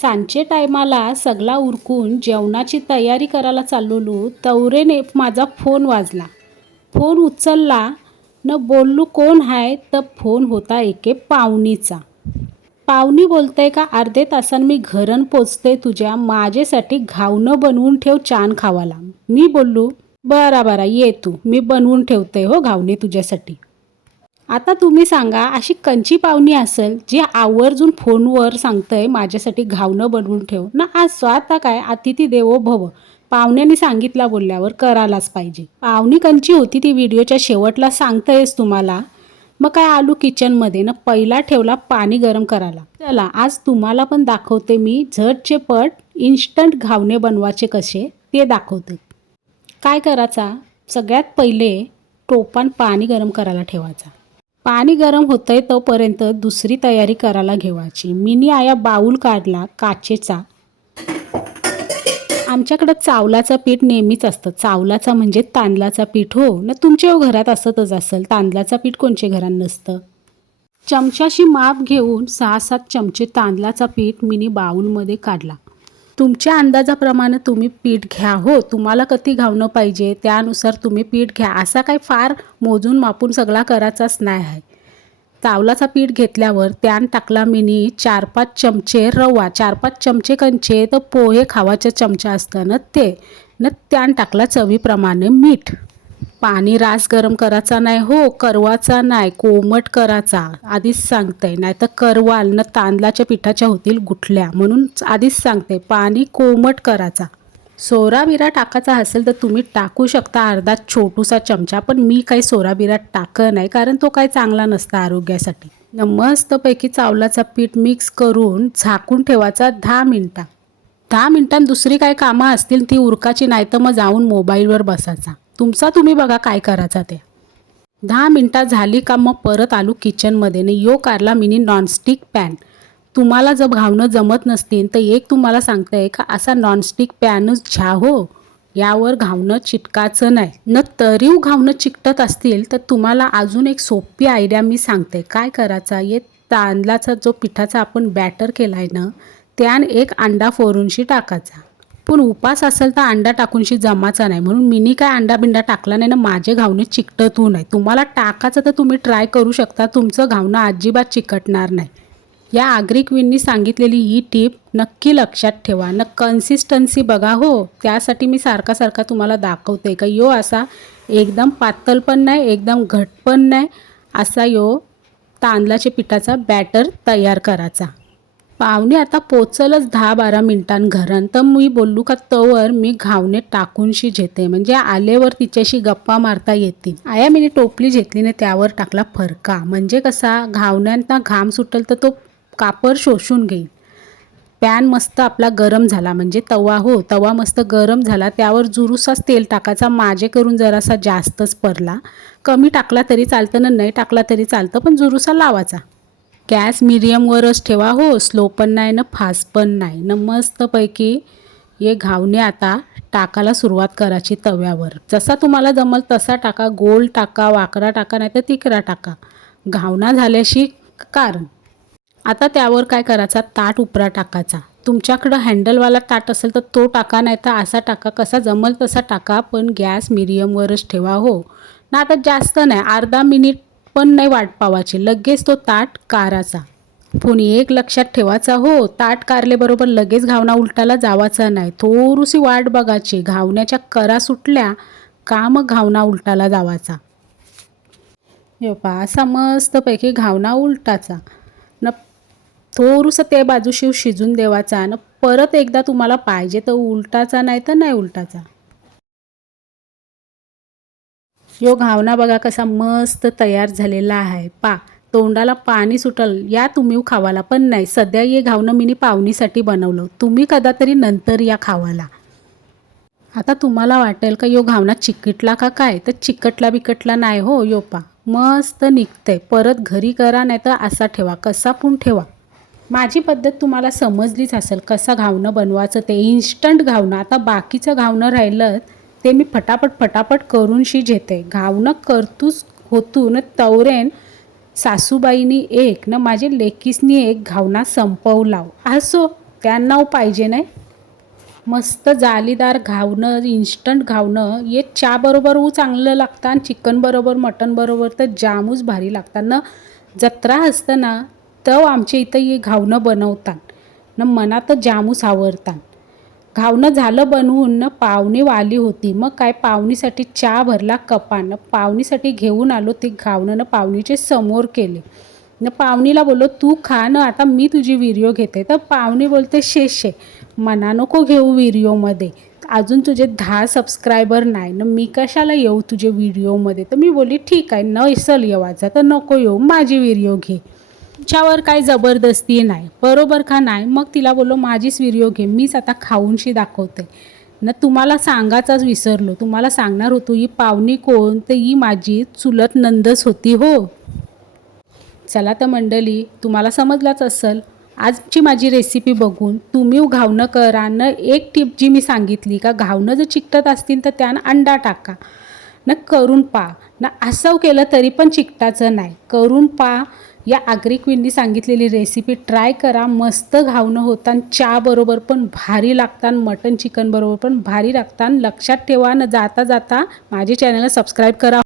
सांचे टायमाला सगळा उरकून जेवणाची तयारी करायला चाललेलो तवरेने माझा फोन वाजला. फोन उचलला न बोललो कोण आहे तर फोन होता एके पाहुणीचा. पाहुणी बोलते का अर्धे तासान मी घरन पोचते तुझ्या माझ्यासाठी घावणं बनवून ठेव छान खावाला. मी बोललो बरा बरा ये तू मी बनवून ठेवते हो घावणे तुझ्यासाठी. आता तुम्ही सांगा अशी कंची पाहुणी असेल जी आवर्जून फोनवर सांगतंय माझ्यासाठी घावणं बनवून ठेव. ना आज स्वतः काय? अतिथी देवो भव. पाहुण्याने सांगितला बोलल्यावर करायलाच पाहिजे. पाहुणी कंची होती ती व्हिडिओच्या शेवटला सांगतंयच तुम्हाला. मग काय आलू किचनमध्ये? ना पहिला ठेवला पाणी गरम करायला. चला आज तुम्हाला पण दाखवते मी झटचे पट इन्स्टंट घावणे बनवायचे कसे ते दाखवते. काय करायचा? सगळ्यात पहिले टोपान पाणी गरम करायला ठेवायचा. पाणी गरम होतंय तोपर्यंत दुसरी तयारी करायला घेवायची. मिनी आया बाऊल काढला काचेचा. आमच्याकडं चावलाचं पीठ नेहमीच असतं. चावलाचा म्हणजे तांदळाचा पीठ हो. ना तुमच्या घरात असतच असेल. तांदळाचं पीठ कोणच्या घरात नसतं. चमच्याशी माप घेऊन सहा सात चमचे तांदळाचा पीठ मिनी बाऊलमध्ये काढला. तुमच्या अंदाजाप्रमाणे तुम्ही पीठ घ्या. हो तुम्हाला कधी घावणं पाहिजे त्यानुसार तुम्ही पीठ घ्या. असा काही फार मोजून मापून सगळा करायचाच नाही आहे. तावलाचा पीठ घेतल्यावर त्यान टाकला मिनी चार पाच चमचे रवा. चार पाच चमचे कंचे तर पोहे खावाचे चमचा असतं ना ते. न त्यान टाकला चवीप्रमाणे मीठ. पाणी रास गरम करायचा नाही हो करवाचा नाही कोमट करायचा. आधीच सांगते नाही तर करवाल न तांदळाच्या पिठाच्या होतील गुठल्या. म्हणून आधीच सांगते पाणी कोमट करायचा. सोरा बिरा टाकायचा असेल तर तुम्ही टाकू शकता अर्धा छोटूसा चमचा पण मी काही सोरा बिरा टाक नाही कारण तो काही चांगला नसता आरोग्यासाठी. न मस्तपैकी चावलाचा पीठ मिक्स करून झाकून ठेवायचा दहा मिनटा. दहा मिनिटांत दुसरी काय कामं असतील ती उरकाची नाही तर मग जाऊन मोबाईलवर बसायचा. तुमचा तुम्ही बघा काय करायचा ते. दहा मिनटात झाली का मग परत आलो किचनमध्ये आणि यो कारला मिनी नॉनस्टिक पॅन तुम्हाला जर घावणं जमत नसतील तर एक तुम्हाला सांगते का असा नॉनस्टिक पॅनच झ्या हो. यावर घावणं चिटकाचं नाही. न तरीव घावणं चिकटत असतील तर तुम्हाला अजून एक सोपी आयडिया मी सांगते. काय करायचा ये तांदळाचा जो पिठाचा आपण बॅटर केला आहे ना त्यान एक अंडा फोरूनशी टाकायचा. पण उपास असेल तर अंडा टाकूनशी जमाचा नाही. म्हणून मीनी काय अंडा बिंडा टाकला नाही ना माझे घावणे चिकटतू नाही. तुम्हाला टाकायचं तर तुम्ही ट्राय करू शकता तुमचं घावणं अजिबात चिकटणार नाही. या आगरी क्वीननी सांगितलेली ही टीप नक्की लक्षात ठेवा. न कन्सिस्टन्सी बघा हो. त्यासाठी मी सारखा सारखा तुम्हाला दाखवते का? यो असा एकदम पातळ पण नाही एकदम घट पण नाही. असा यो तांदळाच्या पिठाचा बॅटर तयार करायचा. पाहुणे आता पोचलच दहा बारा मिनिटां घरान तर मी बोललो का तवर मी घावणे टाकूनशी घेते म्हणजे आलेवर तिच्याशी गप्पा मारता येतील आया मी टोपली घेतली ने त्यावर टाकला फरका. म्हणजे कसा घावण्यांना घाम सुटल तर तो कापर शोषून घेईल. पॅन मस्त आपला गरम झाला. म्हणजे तवा हो तवा मस्त गरम झाला. त्यावर जुरूसाच तेल टाकायचा. माझे करून जरासा जास्तच पडला कमी टाकला तरी चालतं ना नाही टाकला तरी चालतं. पण जुरूसा लावायचा. गॅस मिडियमवरच ठेवा. हो स्लो पण नाही ना फास्ट पण नाही. ना मस्तपैकी हे घावणे आता टाकायला सुरुवात करायची तव्यावर. जसा तुम्हाला जमल तसा टाका. गोल टाका वाकरा टाका नाही तर तिकरा टाका. घावणा झाल्याशी कारण. आता त्यावर काय करायचा? ताट उपरा टाकायचा. तुमच्याकडं हँडलवाला ताट असेल तर तो टाका नाही तर असा टाका. कसा जमल तसा टाका. पण गॅस मिडियमवरच ठेवा. हो. ना आता जास्त नाही. अर्धा मिनिट पण नाही वाट पावायची. लगेच तो ताट काराचा. पुणे एक लक्षात ठेवायचा हो ताट कारलेबरोबर लगेच घावणा उलटाला जावाचा नाही. थोरूशी वाट बघायची. घावण्याच्या करा सुटल्या का मग घावणा उलटाला जावाचा? यो पा असा मस्तपैकी घावणा उलटाचा. न थोडंसं ते बाजूशिव शिजून देवाचा. न परत एकदा तुम्हाला पाहिजे तर उलटाचा नाही तर नाही उलटाचा. यो घावना बघा कसा मस्त तयार झालेला आहे. पा तोंडाला पाणी सुटल या तुम्ही खावाला. पण नाही सध्या ये घावणं मी पाहुणीसाठी बनवलं. तुम्ही कदा तरी नंतर या खावाला. आता तुम्हाला वाटेल का यो घावना चिकटला का काय? तर चिकटला बिकटला नाही हो यो पा. मस्त निघतंय. परत घरी करा नाही तर असा ठेवा. कसा पण ठेवा. माझी पद्धत तुम्हाला समजलीच असेल कसा घावणं बनवायचं ते. इन्स्टंट घावणं आता बाकीचं घावणं राहिलं ते मी फटाफट फटाफट करूनशी घेते घावणं करतूच होतून तवरेन सासूबाईनी एक न माझे लेकीसनी एक घावना संपवलाव. असो त्यांना पाहिजे नाही मस्त जालीदार घावणं इन्स्टंट घावणं हे चहाबरोबर ऊ चांगलं लागतं आणि चिकनबरोबर मटनबरोबर तर जामूच भारी लागतात. ना जत्रा असतं ना तर आमच्या इथं हे घावणं बनवतात. न मनात जामूच आवडतात घावणं झालं बनवून ना पाहुणी वाली होती. मग काय पाहुणीसाठी चहा भरला कपानं. पाहुणीसाठी घेऊन आलो ते घावणं पाहुणीचे समोर केले. न पाहुणीला बोललो तू खा ना आता मी तुझी विरिओ घेते. तर पाहुणी बोलते शेषे मना नको घेऊ व्हिडिओमध्ये. अजून तुझे दहा सबस्क्रायबर नाही. ना मी कशाला येऊ तुझे व्हिडिओमध्ये? तर मी बोलली ठीक आहे न इसल येवाचा. तर नको येऊ. माझी व्हिडिओ घे. तिच्यावर काय जबरदस्ती नाही. बरोबर का नाही? मग तिला बोललो माझीच व्हिडिओ घे. मीच आता खाऊनशी दाखवते. ना तुम्हाला सांगायचाच विसरलो. तुम्हाला सांगणार होतो ही पाहुणी कोण? तर ही माझी चुलत नंदच होती हो. चला तर मंडळी तुम्हाला समजलाच असेल. आजची माझी रेसिपी बघून तुम्ही घावणं करा. न एक टिप जी मी सांगितली का घावणं जर चिकटत असतील तर त्यानं अंडा टाका. न करून पा. ना असं केलं तरी पण चिकटाचं नाही. करून पा. या आग्री क्वीननी सांगितलेली रेसिपी ट्राय करा. मस्त घावणं होतान चहाबरोबर पण भारी लागतात मटन चिकन बरोबर पण भारी लागतात लक्षात ठेवा न जाता जाता माझे चॅनलला सबस्क्राईब करा.